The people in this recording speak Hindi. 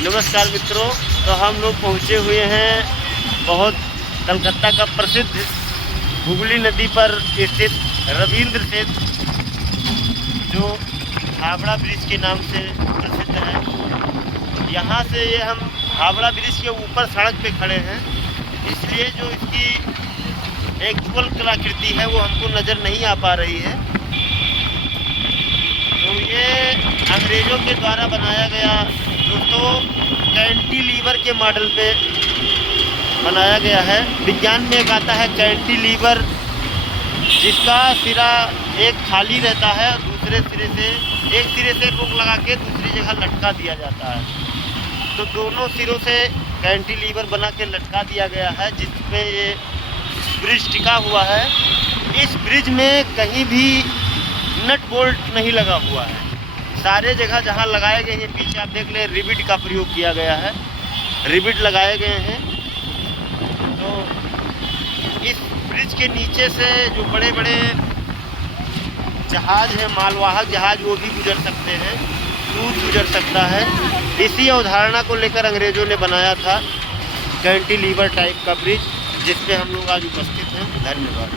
नमस्कार मित्रों। तो हम लोग पहुँचे हुए हैं बहुत कलकत्ता का प्रसिद्ध हुगली नदी पर स्थित रविंद्र सेतु, जो हावड़ा ब्रिज के नाम से प्रसिद्ध है। यहाँ से ये हम हावड़ा ब्रिज के ऊपर सड़क पे खड़े हैं, इसलिए जो इसकी एक्चुअल कलाकृति है वो हमको नज़र नहीं आ पा रही है। तो ये अंग्रेज़ों के द्वारा बनाया गया दोस्तों कैंटिलीवर के मॉडल पे बनाया गया है। विज्ञान में एक आता है कैंटिलीवर, जिसका सिरा एक खाली रहता है और दूसरे सिरे से एक सिरे से रोक लगा के दूसरी जगह लटका दिया जाता है। तो दोनों सिरों से कैंटिलीवर बना के लटका दिया गया है, जिसमें ये ब्रिज टिका हुआ है। इस ब्रिज में कहीं भी नट बोल्ट नहीं लगा हुआ है। सारे जगह जहाँ लगाए गए हैं, पीछे आप देख लें रिबिट का प्रयोग किया गया है, रिबिट लगाए गए हैं। तो इस ब्रिज के नीचे से जो बड़े बड़े जहाज हैं, मालवाहक जहाज, वो भी गुजर सकते हैं, क्रूज गुजर सकता है। इसी अवधारणा को लेकर अंग्रेज़ों ने बनाया था कैंटिलीवर टाइप का ब्रिज, जिस पे हम लोग आज उपस्थित हैं। धन्यवाद।